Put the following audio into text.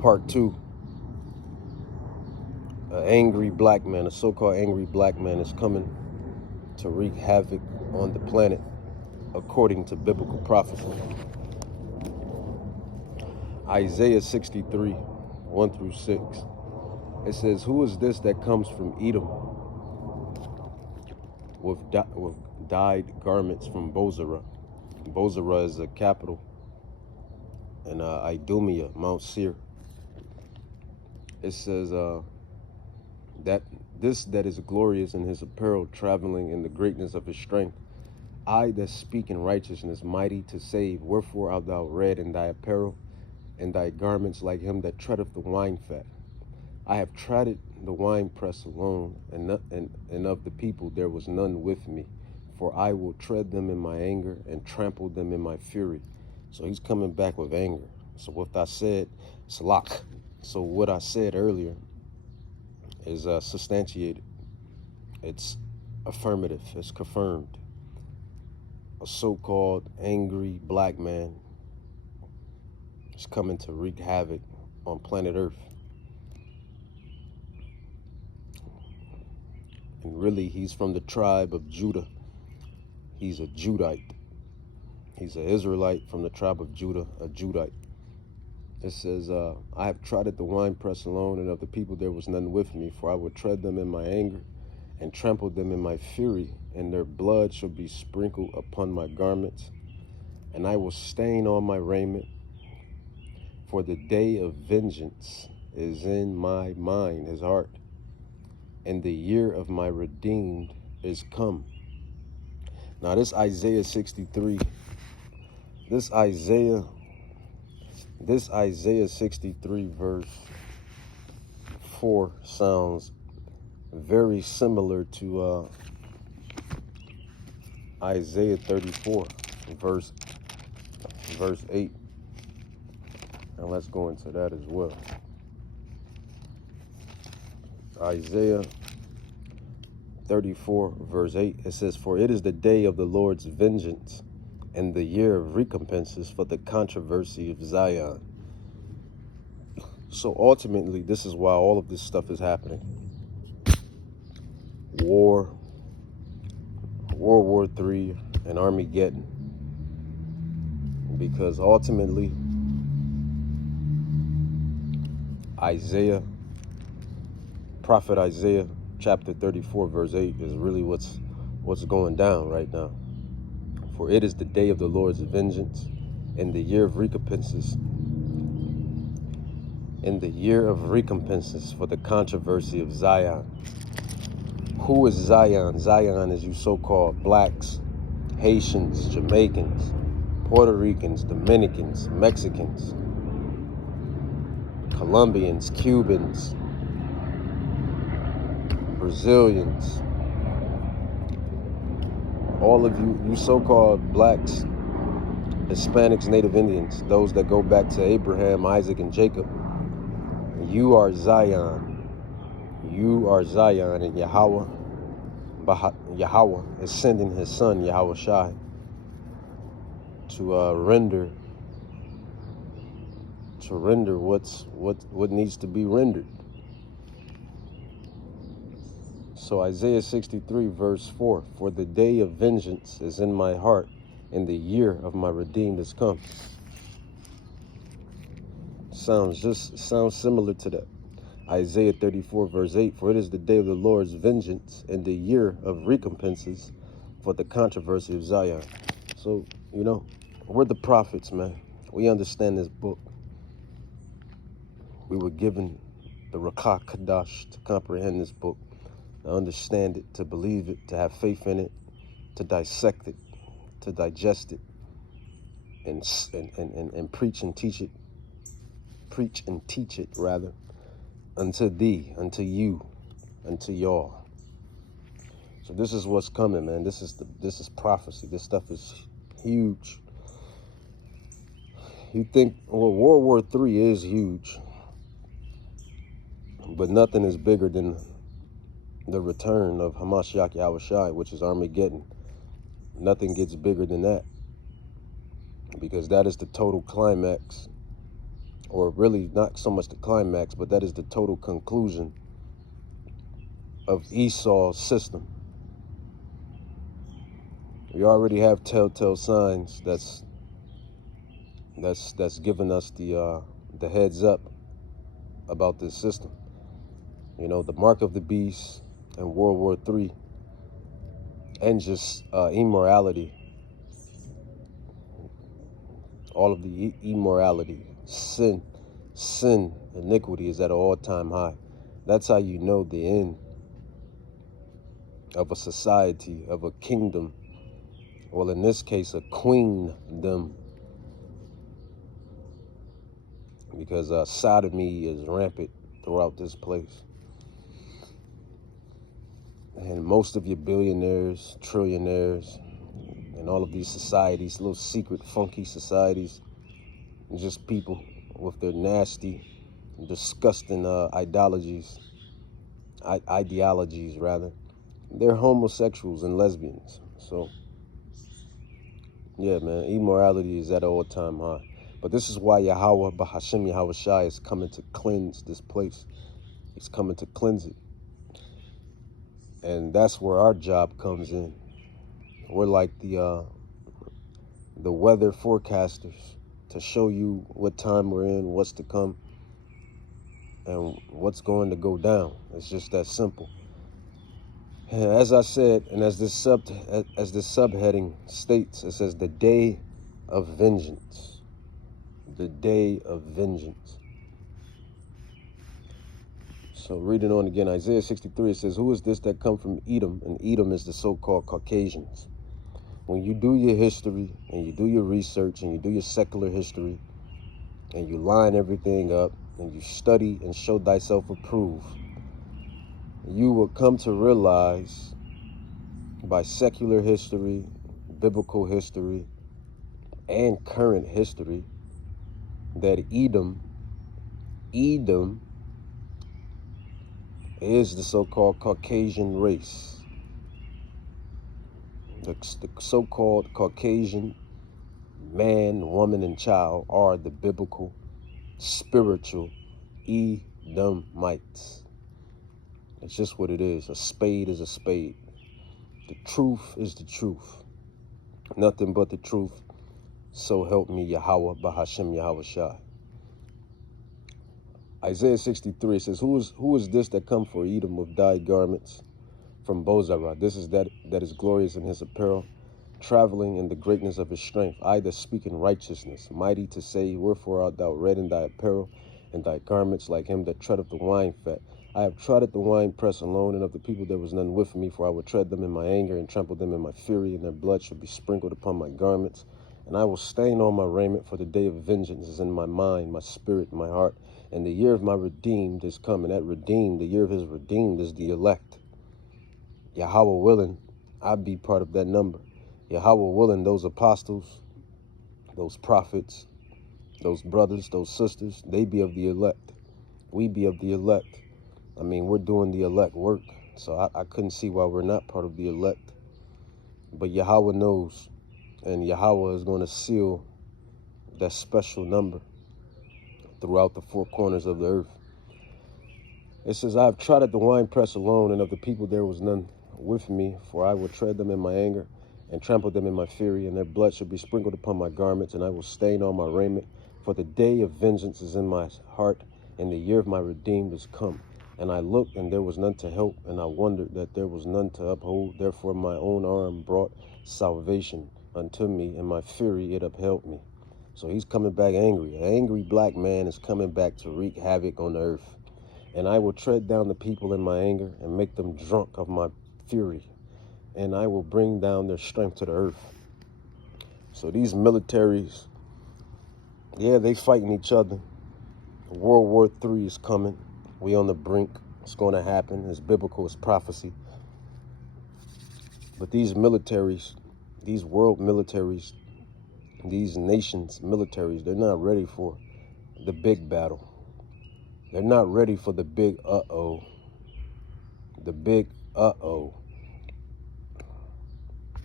Part 2. An angry black man, a so-called angry black man, is coming to wreak havoc on the planet according to biblical prophecy. Isaiah 63, 1 through 6. It says, "Who is this that comes from Edom with dyed garments from Bozrah?" Bozrah is a capital in Idumea, Mount Seir. It says that is glorious in his apparel, traveling in the greatness of his strength. I that speak in righteousness, mighty to save. Wherefore art thou red in thy apparel, and thy garments like him that treadeth the wine fat? I have treaded the winepress alone, and of the people there was none with me. For I will tread them in my anger and trample them in my fury. So he's coming back with anger. So what I said, salak. So what I said earlier is substantiated. It's affirmative. It's confirmed. A so-called angry black man is coming to wreak havoc on planet Earth. And really, he's from the tribe of Judah. He's a Judite. He's an Israelite from the tribe of Judah, a Judite. It says, I have trodden the winepress alone, and of the people there was none with me. For I will tread them in my anger and trample them in my fury, and their blood shall be sprinkled upon my garments, and I will stain all my raiment. For the day of vengeance is in my mind, his heart, and the year of my redeemed is come. Now this Isaiah 63, this Isaiah 63 verse 4 sounds very similar to Isaiah 34 verse 8. And let's go into that as well. Isaiah 34 verse 8, it says, "For it is the day of the Lord's vengeance, and the year of recompenses for the controversy of Zion." So ultimately, this is why all of this stuff is happening. World War III and Armageddon. Because ultimately, Prophet Isaiah chapter 34 verse 8 is really what's going down right now. For it is the day of the Lord's vengeance, and the year of recompenses, for the controversy of Zion. Who is Zion? Zion is you so-called blacks, Haitians, Jamaicans, Puerto Ricans, Dominicans, Mexicans, Colombians, Cubans, Brazilians, all of you so-called blacks, Hispanics, Native Indians, those that go back to Abraham, Isaac, and Jacob. You are Zion. You are Zion, and Yahawah is sending his son, Yahawahshai, to render what needs to be rendered. So Isaiah 63 verse 4, "For the day of vengeance is in my heart, and the year of my redeemed is come." Sounds similar to that. Isaiah 34 verse 8, "For it is the day of the Lord's vengeance, and the year of recompenses for the controversy of Zion." So, we're the prophets, man. We understand this book. We were given the Rakah Kadash to comprehend this book, to understand it, to believe it, to have faith in it, to dissect it, to digest it, and preach and teach it. Preach and teach it, rather, unto thee, unto you, unto y'all. So this is what's coming, man. This is prophecy. This stuff is huge. You think, well, World War III is huge, but nothing is bigger than the return of Hamashiach Yahawahshai, which is Armageddon. Nothing gets bigger than that, because that is the total climax or really not so much the climax, but that is the total conclusion of Esau's system. We already have telltale signs that's giving us the heads up about this system. You know, the mark of the beast and World War III, and just immorality, all of the immorality, sin, iniquity is at an all-time high. That's how you know the end of a society, of a kingdom. Well, in this case, a queendom, because sodomy is rampant throughout this place. And most of your billionaires, trillionaires, and all of these societies, little secret, funky societies, just people with their nasty, disgusting ideologies, rather. They're homosexuals and lesbians. So, yeah, man, immorality is at an all-time high. But this is why Yahawahshai is coming to cleanse this place. He's coming to cleanse it. And that's where our job comes in. We're like the weather forecasters to show you what time we're in, what's to come, and what's going to go down. It's just that simple. And as I said, and as this subheading states, it says the day of vengeance. The day of vengeance. So reading on again, Isaiah 63, it says, who is this that come from Edom? And Edom is the so-called Caucasians. When you do your history, and you do your research, and you do your secular history, and you line everything up, and you study and show thyself approved, you will come to realize by secular history, biblical history, and current history that Edom is the so-called Caucasian race. The so-called Caucasian man, woman, and child are the biblical, spiritual Edomites. It's just what it is. A spade is a spade. The truth is the truth. Nothing but the truth. So help me, Yahweh, Bahashem Yahawahshai. Isaiah 63 says, who is this that come for Edom with dyed garments from Bozrah? This is that is glorious in his apparel, traveling in the greatness of his strength. I that speak in righteousness, mighty to say, wherefore art thou red in thy apparel, and thy garments like him that treadeth the wine fat? I have trodden the wine press alone, and of the people there was none with me, for I will tread them in my anger, and trample them in my fury, and their blood shall be sprinkled upon my garments. And I will stain all my raiment, for the day of vengeance is in my mind, my spirit, my heart. And the year of my redeemed is come. And that redeemed, the year of his redeemed, is the elect. Yahweh willing, I be part of that number. Yahweh willing, those apostles, those prophets, those brothers, those sisters, they be of the elect. We be of the elect. I mean, we're doing the elect work. So I couldn't see why we're not part of the elect. But Yahweh knows. And Yahweh is going to seal that special number throughout the four corners of the earth. It says, I have trodden the winepress alone, and of the people there was none with me, for I will tread them in my anger, and trample them in my fury, and their blood shall be sprinkled upon my garments, and I will stain all my raiment. For the day of vengeance is in my heart, and the year of my redeemed is come. And I looked, and there was none to help, and I wondered that there was none to uphold. Therefore my own arm brought salvation unto me, and my fury it upheld me. So he's coming back angry. An angry black man is coming back to wreak havoc on the earth. And I will tread down the people in my anger and make them drunk of my fury. And I will bring down their strength to the earth. So these militaries, yeah, they fighting each other. World War III is coming. We on the brink. It's going to happen. It's biblical. It's prophecy. But these militaries, these world militaries, these nations militaries, they're not ready for the big battle. They're not ready for the big uh-oh. The big uh-oh.